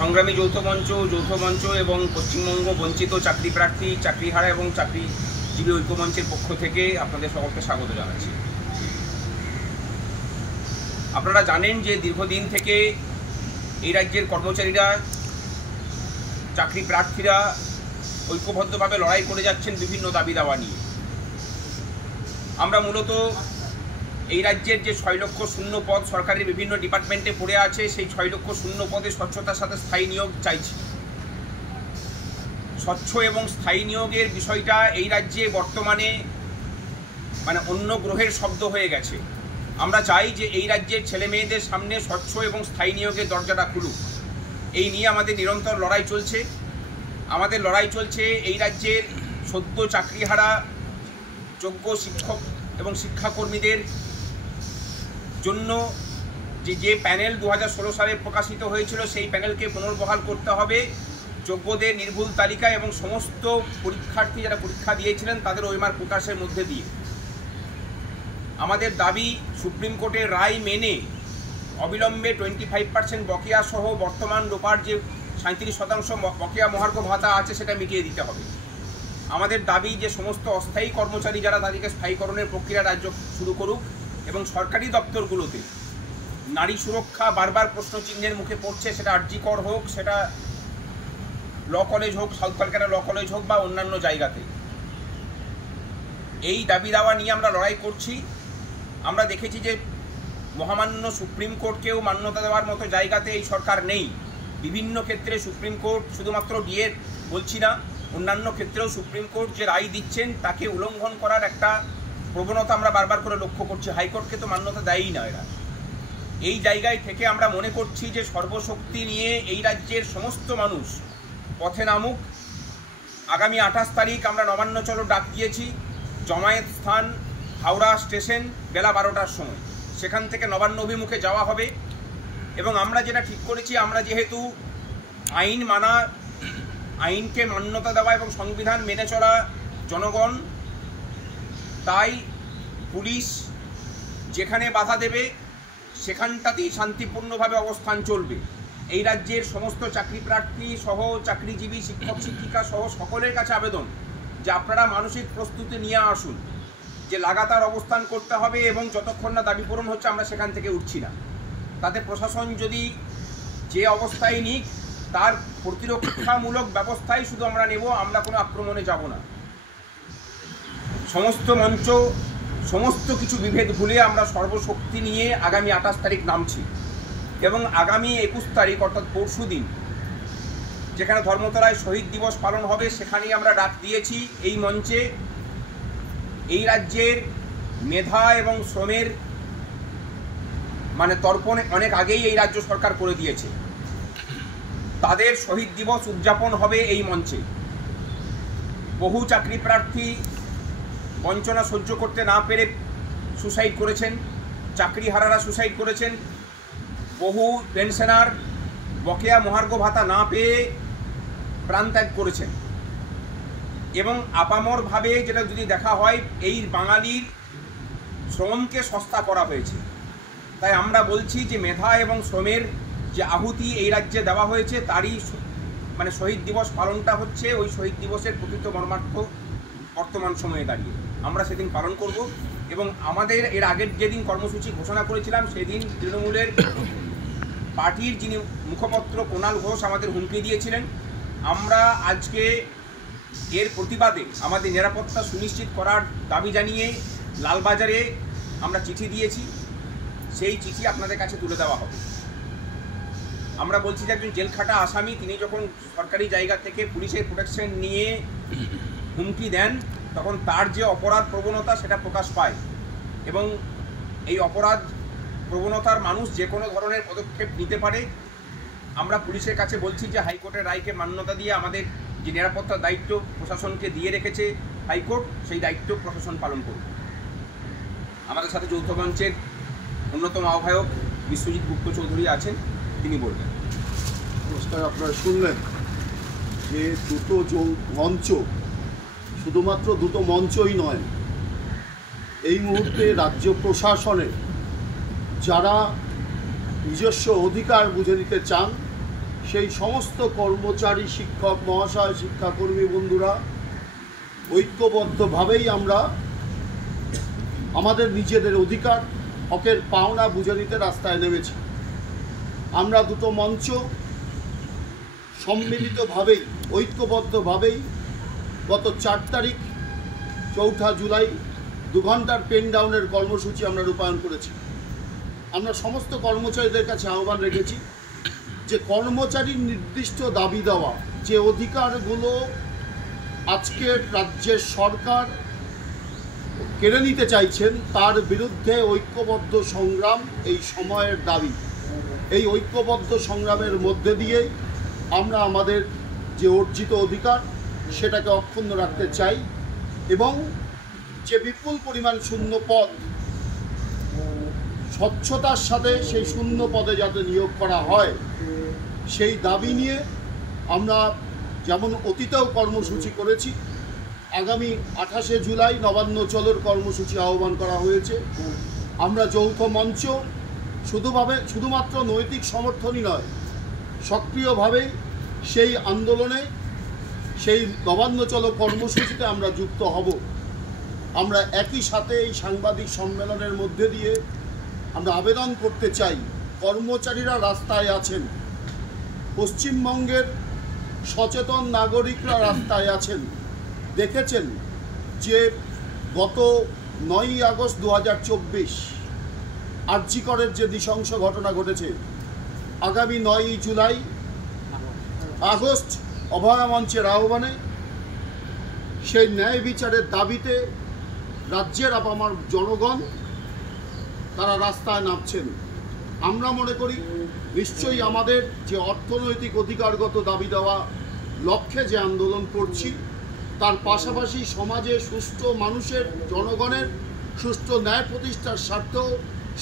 সংগ্রামী যৌথ মঞ্চ এবং পশ্চিমবঙ্গ বঞ্চিত চাকরি প্রার্থী, চাকরিহারা এবং চাকরিজীবী ঐক্যমঞ্চের পক্ষ থেকে আপনাদের সকলকে স্বাগত জানাচ্ছি। আপনারা জানেন যে দীর্ঘদিন থেকে এই রাজ্যের কর্মচারীরা, চাকরি প্রার্থীরা ঐক্যবদ্ধভাবে লড়াই করে যাচ্ছেন বিভিন্ন দাবি দাওয়া নিয়ে। আমরা মূলত এই রাজ্যের যে 6 লক্ষ শূন্য পদ সরকারের বিভিন্ন ডিপার্টমেন্টে পড়ে আছে, সেই 6 লক্ষ শূন্য পদে স্বচ্ছতার সাথে স্থায়ী নিয়োগ চাইছি। স্বচ্ছ এবং স্থায়ী নিয়োগের বিষয়টা এই রাজ্যে বর্তমানে অন্য গ্রহের শব্দ হয়ে গেছে। আমরা চাই যে এই রাজ্যের ছেলে মেয়েদের সামনে স্বচ্ছ এবং স্থায়ী নিয়োগের দরজাটা খুলুক। এই নিয়ে আমাদের নিরন্তর লড়াই চলছে। আমাদের লড়াই চলছে এই রাজ্যের সদ্য চাকরিহারা যোগ্য শিক্ষক এবং শিক্ষাকর্মীদের জন্য যে প্যানেল 2016 সালে প্রকাশিত হয়েছিল, সেই প্যানেলকে পুনর্বহাল করতে হবে। যোগ্যদের নির্ভুল তালিকা এবং সমস্ত পরীক্ষার্থী যারা পরীক্ষা দিয়েছিলেন তাদের ওএমআর প্রকাশের মধ্যে দিয়ে আমাদের দাবি সুপ্রিম কোর্টের রায় মেনে অবিলম্বে 25% বকেয়া সহ বর্তমান রোপার যে 37% বকেয়া মহার্ঘ ভাতা আছে সেটা মিটিয়ে দিতে হবে। আমাদের দাবি যে সমস্ত অস্থায়ী কর্মচারী যারা, তাদেরকে স্থায়ীকরণের প্রক্রিয়া রাজ্য শুরু করুক এবং সরকারি দপ্তরগুলোতে নারী সুরক্ষা বারবার প্রশ্নচিহ্নের মুখে পড়ছে, সেটা আরজিকর হোক, সেটা ল কলেজ হোক, সাউথ ক্যালকাটা ল কলেজ হোক বা অন্যান্য জায়গাতে। এই দাবি দাওয়া নিয়ে আমরা লড়াই করছি। আমরা দেখেছি যে মহামান্য সুপ্রিম কোর্টকেও মান্যতা দেওয়ার মতো জায়গাতে এই সরকার নেই। বিভিন্ন ক্ষেত্রে সুপ্রিম কোর্ট, শুধুমাত্র ডিএর বলছি না, অন্যান্য ক্ষেত্রেও সুপ্রিম কোর্ট যে রায় দিচ্ছেন তাকে উল্লঙ্ঘন করার একটা প্রবণতা আমরা বারবার করে লক্ষ্য করছি। হাইকোর্টকে তো মান্যতা দেয়ই না এরা। এই জায়গায় থেকে আমরা মনে করছি যে সর্বশক্তি নিয়ে এই রাজ্যের সমস্ত মানুষ পথে নামুক। আগামী 28 তারিখ আমরা নবান্ন চলো ডাক দিয়েছি। জমায়েত স্থান হাওড়া স্টেশন বেলা 12টার সময়। সেখান থেকে নবান্ন অভিমুখে যাওয়া হবে এবং আমরা যেটা ঠিক করেছি, আমরা যেহেতু আইন মানা, আইনকে মান্যতা দেওয়া এবং সংবিধান মেনে চলা জনগণ, তাই পুলিশ যেখানে বাধা দেবে সেখানটাতেই শান্তিপূর্ণভাবে অবস্থান চলবে। এই রাজ্যের সমস্ত চাকরি প্রার্থী সহ চাকরিজীবী শিক্ষক শিক্ষিকা সহ সকলের কাছে আবেদন যে আপনারা মানসিক প্রস্তুতি নিয়ে আসুন, যে লাগাতার অবস্থান করতে হবে এবং যতক্ষণ না দাবি পূরণ হচ্ছে আমরা সেখান থেকে উঠছি না। তাতে প্রশাসন যদি যে অবস্থায় নিক, তার প্রতিরক্ষামূলক ব্যবস্থাই শুধু আমরা নেব, আমরা কোনো আক্রমণে যাব না। সমস্ত মঞ্চ, সমস্ত কিছু বিভেদ ভুলে আমরা সর্বশক্তি নিয়ে আগামী 28 তারিখ নামছি এবং আগামী 21 তারিখ অর্থাৎ পরশু দিন যেখানে ধর্মতলায় শহীদ দিবস পালন হবে, সেখানেই আমরা ডাক দিয়েছি এই মঞ্চে এই রাজ্যের মেধা এবং শ্রমের তর্পণ অনেক আগেই এই রাজ্য সরকার করে দিয়েছে। তাদের শহীদ দিবস উদযাপন হবে এই মঞ্চে। বহু চাকরি প্রার্থী বঞ্চনা সহ্য করতে না পেরে সুসাইড করেছেন, চাকরিহারারা সুসাইড করেছেন, বহু পেনশনার বকেয়া মহার্ঘ ভাতা না পেয়ে প্রাণত্যাগ করেছেন এবং আপামরভাবে যেটা যদি দেখা হয়, এই বাঙালির শ্রমকে সস্তা করা হয়েছে। তাই আমরা বলছি যে মেধা এবং শ্রমের যে আহুতি এই রাজ্যে দেওয়া হয়েছে, তারই শহীদ দিবস পালনটা হচ্ছে ওই শহীদ দিবসের প্রকৃত মর্মার্থ বর্তমান সময়ে দাঁড়িয়ে আমরা সেদিন পালন করব। এবং আমাদের এর আগের যেদিন কর্মসূচি ঘোষণা করেছিলাম, সেদিন তৃণমূলের পার্টির যিনি মুখপত্র কুণাল ঘোষ আমাদের হুমকি দিয়েছিলেন। আমরা আজকে এর প্রতিবাদে আমাদের নিরাপত্তা সুনিশ্চিত করার দাবি জানিয়ে লালবাজারে আমরা চিঠি দিয়েছি। সেই চিঠি আপনাদের কাছে তুলে দেওয়া হবে। আমরা বলছি যে একজন জেলখাটা আসামি, তিনি যখন সরকারি জায়গা থেকে পুলিশের প্রোটেকশন নিয়ে হুমকি দেন, তখন তার যে অপরাধ প্রবণতা সেটা প্রকাশ পায় এবং এই অপরাধ প্রবণতার মানুষ যে কোনো ধরনের পদক্ষেপ নিতে পারে। আমরা পুলিশের কাছে বলছি যে হাইকোর্টের রায়কে মান্যতা দিয়ে আমাদের যে নিরাপত্তার দায়িত্ব প্রশাসনকে দিয়ে রেখেছে হাইকোর্ট, সেই দায়িত্ব প্রশাসন পালন করবে। আমাদের সাথে যৌথ মঞ্চের অন্যতম আহ্বায়ক বিশ্বজিৎ গুপ্ত চৌধুরী আছেন, তিনি বলবেন। নমস্কার। আপনারা শুনলেন যে দুটো মঞ্চ, শুধুমাত্র দুটো মঞ্চই নয়, এই মুহূর্তে রাজ্য প্রশাসনের যারা নিজস্ব অধিকার বুঝে নিতে চান সেই সমস্ত কর্মচারী, শিক্ষক মহাশয়, শিক্ষাকর্মী বন্ধুরা ঐক্যবদ্ধভাবেই আমরা আমাদের নিজেদের অধিকার, হকের পাওনা বুঝে নিতে রাস্তায় নেমেছি। আমরা দুটো মঞ্চ সম্মিলিতভাবেই, ঐক্যবদ্ধভাবেই গত 4 তারিখ 4 জুলাই 2 ঘন্টার পেন ডাউনের কর্মসূচি আমরা রূপায়ণ করেছি। আমরা সমস্ত কর্মচারীদের কাছে আহ্বান রেখেছি যে কর্মচারীর নির্দিষ্ট দাবি দেওয়া যে অধিকারগুলো আজকের রাজ্যের সরকার কেড়ে নিতে চাইছেন, তার বিরুদ্ধে ঐক্যবদ্ধ সংগ্রাম এই সময়ের দাবি। এই ঐক্যবদ্ধ সংগ্রামের মধ্যে দিয়েই আমরা আমাদের যে অর্জিত অধিকার সেটাকে অক্ষুণ্ণ রাখতে চাই এবং যে বিপুল পরিমাণ শূন্য পদ, স্বচ্ছতার সাথে সেই শূন্য পদে যাতে নিয়োগ করা হয় সেই দাবি নিয়ে আমরা যেমন অতীতেও কর্মসূচি করেছি, আগামী 28শে জুলাই নবান্ন চলোর কর্মসূচি আহ্বান করা হয়েছে। আমরা যৌথ মঞ্চ শুধুমাত্র নৈতিক সমর্থনই নয়, সক্রিয়ভাবেই সেই আন্দোলনে, সেই নবান্ন চলো কর্মসূচিতে আমরা যুক্ত হব। আমরা একই সাথে এই সাংবাদিক সম্মেলনের মধ্যে দিয়ে আমরা আবেদন করতে চাই, কর্মচারীরা রাস্তায় আছেন, পশ্চিমবঙ্গের সচেতন নাগরিকরা রাস্তায় আছেন। দেখেছেন যে গত 9ই আগস্ট 2024 আরজি করের যে নৃশংস ঘটনা ঘটেছে, আগামী 9ই জুলাই আগস্ট অভয়া মঞ্চের আহ্বানে সেই ন্যায় বিচারের দাবিতে রাজ্যের আপামার জনগণ তারা রাস্তায় নামছেন। আমরা মনে করি নিশ্চয়ই আমাদের যে অর্থনৈতিক অধিকারগত দাবি দেওয়া লক্ষ্যে যে আন্দোলন করছি, তার পাশাপাশি সমাজে সুষ্ঠু মানুষের, জনগণের সুষ্ঠু ন্যায় প্রতিষ্ঠার স্বার্থেও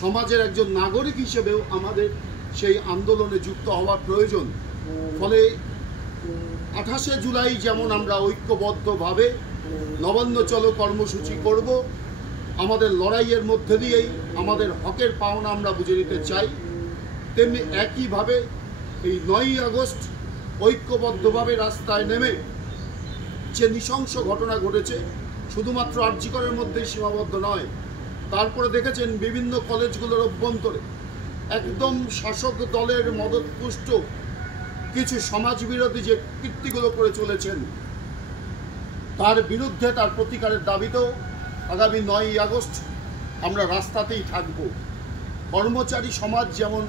সমাজের একজন নাগরিক হিসেবেও আমাদের সেই আন্দোলনে যুক্ত হওয়ার প্রয়োজন। ফলে 28শে জুলাই যেমন আমরা ঐক্যবদ্ধভাবে নবান্ন চলো কর্মসূচি করব, আমাদের লড়াইয়ের মধ্যে দিয়েই আমাদের হকের পাওনা আমরা বুঝে নিতে চাই, তেমনি একইভাবে এই 9ই আগস্ট ঐক্যবদ্ধভাবে রাস্তায় নেমে যে নৃশংস ঘটনা ঘটেছে শুধুমাত্র আরজি করের মধ্যেই সীমাবদ্ধ নয়। তারপরে দেখেছেন বিভিন্ন কলেজগুলোর অভ্যন্তরে একদম শাসক দলের মদতপুষ্ট কিছু সমাজবিরোধী যে কীর্তিগুলো করে চলেছেন, তার বিরুদ্ধে, তার প্রতিকারের দাবিতেও আগামী 9ই আগস্ট আমরা রাস্তাতেই থাকব। কর্মচারী সমাজ যেমন,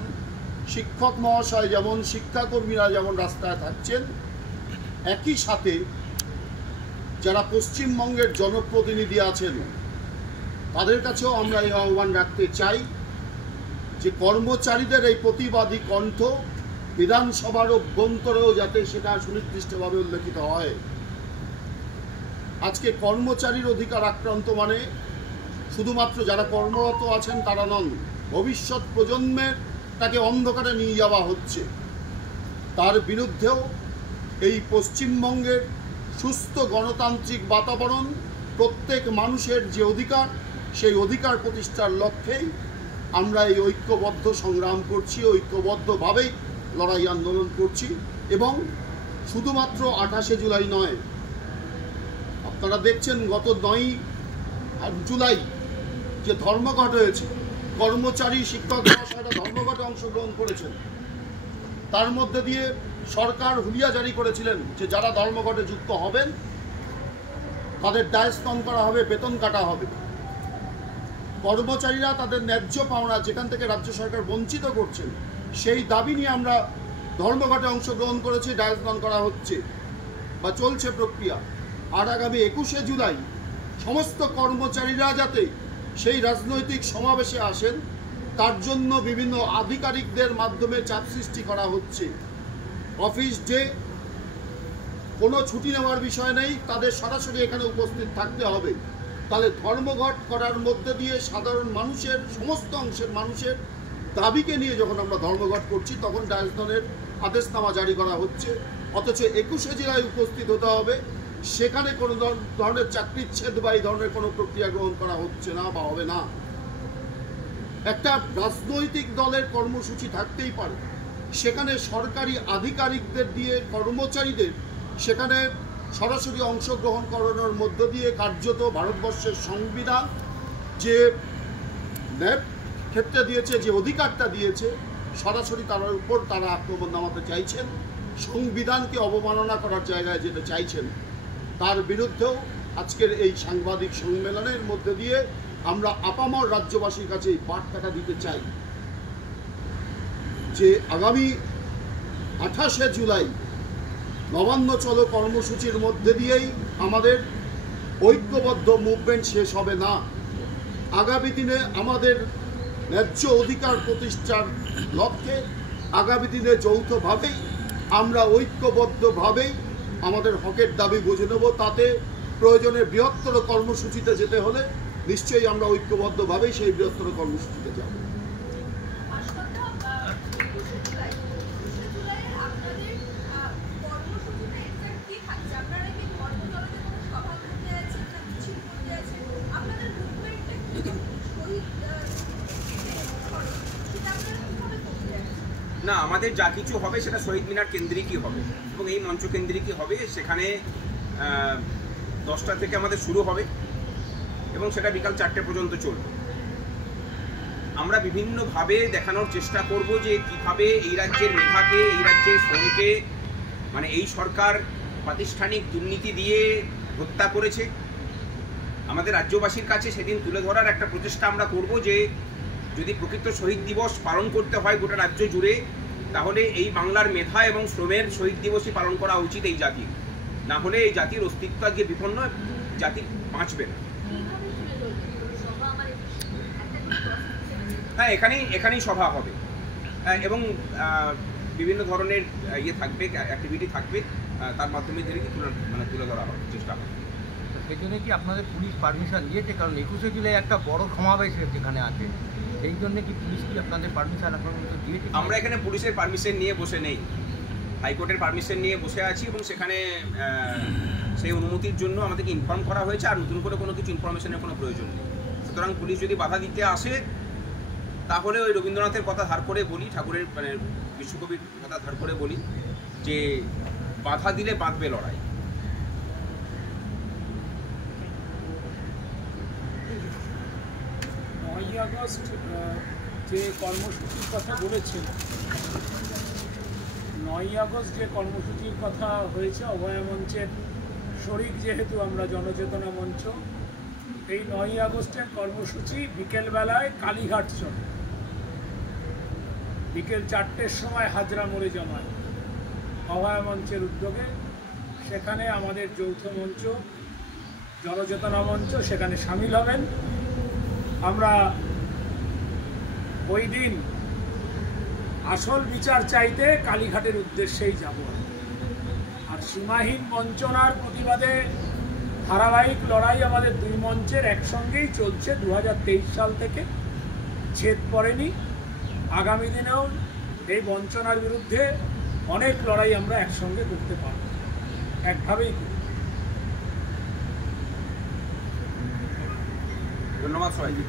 শিক্ষক মহাশয় যেমন, শিক্ষাকর্মীরা যেমন রাস্তায় থাকছেন, একই সাথে যারা পশ্চিমবঙ্গের জনপ্রতিনিধি আছেন তাদের কাছেও আমরা এই আহ্বান রাখতে চাই যে কর্মচারীদের এই প্রতিবাদী কণ্ঠ বিধানসভার অভ্যন্তরেও যাতে সেটা সুনির্দিষ্টভাবে উল্লেখিত হয়। আজকে কর্মচারীর অধিকার আক্রান্ত মানে শুধুমাত্র যারা কর্মরত আছেন তারা নন, ভবিষ্যৎ প্রজন্মের তাকে অন্ধকারে নিয়ে যাওয়া হচ্ছে। তার বিরুদ্ধেও এই পশ্চিমবঙ্গের সুস্থ গণতান্ত্রিক বাতাবরণ, প্রত্যেক মানুষের যে অধিকার, সেই অধিকার প্রতিষ্ঠার লক্ষ্যেই আমরা এই ঐক্যবদ্ধ সংগ্রাম করছি, ঐক্যবদ্ধভাবেই লড়াই আন্দোলন করছি। এবং শুধুমাত্র 28শে জুলাই নয়, আপনারা দেখছেন গত 9ই জুলাই যে ধর্মঘট হয়েছে, কর্মচারী, শিক্ষক মহাশয়রা ধর্মঘটে অংশগ্রহণ করেছেন। তার মধ্যে দিয়ে সরকার হুলিয়া জারি করেছিলেন যে যারা ধর্মঘটে যুক্ত হবেন তাদের দায়স্তন করা হবে, বেতন কাটা হবে। কর্মচারীরা তাদের ন্যায্য পাওনা যেখান থেকে রাজ্য সরকার বঞ্চিত করছেন, সেই দাবি নিয়ে আমরা ধর্মঘটে অংশগ্রহণ করেছি, দায়স্তন করা হচ্ছে বা চলছে প্রক্রিয়া। আর আগামী 21শে জুলাই সমস্ত কর্মচারীরা যাতে সেই রাজনৈতিক সমাবেশে আসেন, তার জন্য বিভিন্ন আধিকারিকদের মাধ্যমে চাপ সৃষ্টি করা হচ্ছে। অফিস ডে, কোনো ছুটি নেওয়ার বিষয় নেই, তাদের সরাসরি এখানে উপস্থিত থাকতে হবে। তাহলে ধর্মঘট করার মধ্যে দিয়ে সাধারণ মানুষের, সমস্ত অংশের মানুষের দাবিকে নিয়ে যখন আমরা ধর্মঘট করছি, তখন ডায়সনের আদেশনামা জারি করা হচ্ছে। অথচ 21শে জেলায় উপস্থিত হতে হবে, সেখানে কোনো ধরনের চাকরিচ্ছেদ বা এই ধরনের কোনো প্রক্রিয়া গ্রহণ করা হচ্ছে না বা হবে না। একটা রাজনৈতিক দলের কর্মসূচি থাকতেই পারে, সেখানে সরকারি আধিকারিকদের দিয়ে কর্মচারীদের সেখানে সরাসরি অংশগ্রহণ করানোর মধ্য দিয়ে কার্যত ভারতবর্ষের সংবিধান যে ন্যায় ক্ষেত্রে দিয়েছে, যে অধিকারটা দিয়েছে, সরাসরি তার উপর তারা আক্রমণ নামাতে চাইছেন, সংবিধানকে অবমাননা করার জায়গায় যেতে চাইছেন। তার বিরুদ্ধেও আজকের এই সাংবাদিক সম্মেলনের মধ্যে দিয়ে আমরা আপামর রাজ্যবাসীর কাছে এই বার্তাটা দিতে চাই যে আগামী 28শে জুলাই নবান্ন চলো কর্মসূচির মধ্যে দিয়েই আমাদের ঐক্যবদ্ধ মুভমেন্ট শেষ হবে না। আগামী দিনে আমাদের ন্যায্য অধিকার প্রতিষ্ঠার লক্ষ্যে আগামী দিনে যৌথভাবেই আমরা ঐক্যবদ্ধভাবেই আমাদের হকের দাবি বুঝে নেব। তাতে প্রয়োজনে বৃহত্তর কর্মসূচিতে যেতে হলে নিশ্চয়ই আমরা ঐক্যবদ্ধভাবেই সেই বৃহত্তর কর্মসূচিতে যাব। না, আমাদের যা কিছু হবে সেটা শহীদ মিনার কেন্দ্রিকই হবে এবং এই মঞ্চ কেন্দ্রিকই হবে। সেখানে 10টা থেকে আমাদের শুরু হবে এবং সেটা বিকাল 4টে পর্যন্ত চলবে। আমরা বিভিন্নভাবে দেখানোর চেষ্টা করব যে কীভাবে এই রাজ্যের মেধাকে, এই রাজ্যের শ্রমকে, মানে এই সরকার প্রাতিষ্ঠানিক দুর্নীতি দিয়ে হত্যা করেছে। আমাদের রাজ্যবাসীর কাছে সেদিন তুলে ধরার একটা প্রচেষ্টা আমরা করব যে যদি প্রকৃত শহীদ দিবস পালন করতে হয় গোটা রাজ্য জুড়ে, তাহলে এই বাংলার মেধা এবং শ্রমের শহীদ দিবসই পালন করা উচিত এই জাতির। না হলে এই জাতির অস্তিত্ব আজকে বিপন্ন, জাতি বাঁচবে না। হ্যাঁ, এখানেই সভা হবে এবং বিভিন্ন ধরনের থাকবে, অ্যাক্টিভিটি থাকবে, তার মাধ্যমে তুলে ধরা হবে, চেষ্টা হবে। সেই জন্য কি আপনাদের পুলিশ পারমিশন দিয়েছে? কারণ 21শে জুলাই একটা বড় সমাবেশ যেখানে আছে, সেই জন্য কি পুলিশ কি আপনাদের পারমিশন দিয়েছে? আমরা এখানে পুলিশের পারমিশন নিয়ে বসে নেই, হাইকোর্টের পারমিশন নিয়ে বসে আছি এবং সেখানে সেই অনুমতির জন্য আমাদেরকে ইনফর্ম করা হয়েছে। আর নতুন করে কোনো কিছু ইনফরমেশনের কোনো প্রয়োজন নেই। সুতরাং পুলিশ যদি বাধা দিতে আসে তাহলে ওই রবীন্দ্রনাথের কথা ধার করে বলি, ঠাকুরের মানে বিশ্বকবির কথা ধার করে বলি যে বাধা দিলে বাঁধবে লড়াই। 9ই আগস্ট যে কর্মসূচির কথা বলেছেন, 9ই আগস্ট যে কর্মসূচির কথা হয়েছে, অভয়া মঞ্চের শরিক যেহেতু আমরা জনচেতনা মঞ্চ, এই 9ই আগস্টের কর্মসূচি বিকেলবেলায় কালীঘাট চলে। বিকেল 4টের সময় হাজরা মোড়ে জমায় অভয়া মঞ্চের উদ্যোগে। সেখানে আমাদের যৌথ মঞ্চ, জনচেতনা মঞ্চ সেখানে সামিল হবেন। আমরা ওই দিন আসল বিচার চাইতে কালীঘাটের উদ্দেশ্যেই যাব। আর সীমাহীন বঞ্চনার প্রতিবাদে ধারাবাহিক লড়াই আমাদের দুই মঞ্চের একসঙ্গেই চলছে 2023 সাল থেকে, ছেদ পড়েনি। আগামী দিনেও এই বঞ্চনার বিরুদ্ধে অনেক লড়াই আমরা একসঙ্গে করতে পারব, একভাবেই করব। ধন্যবাদ সবাইকে।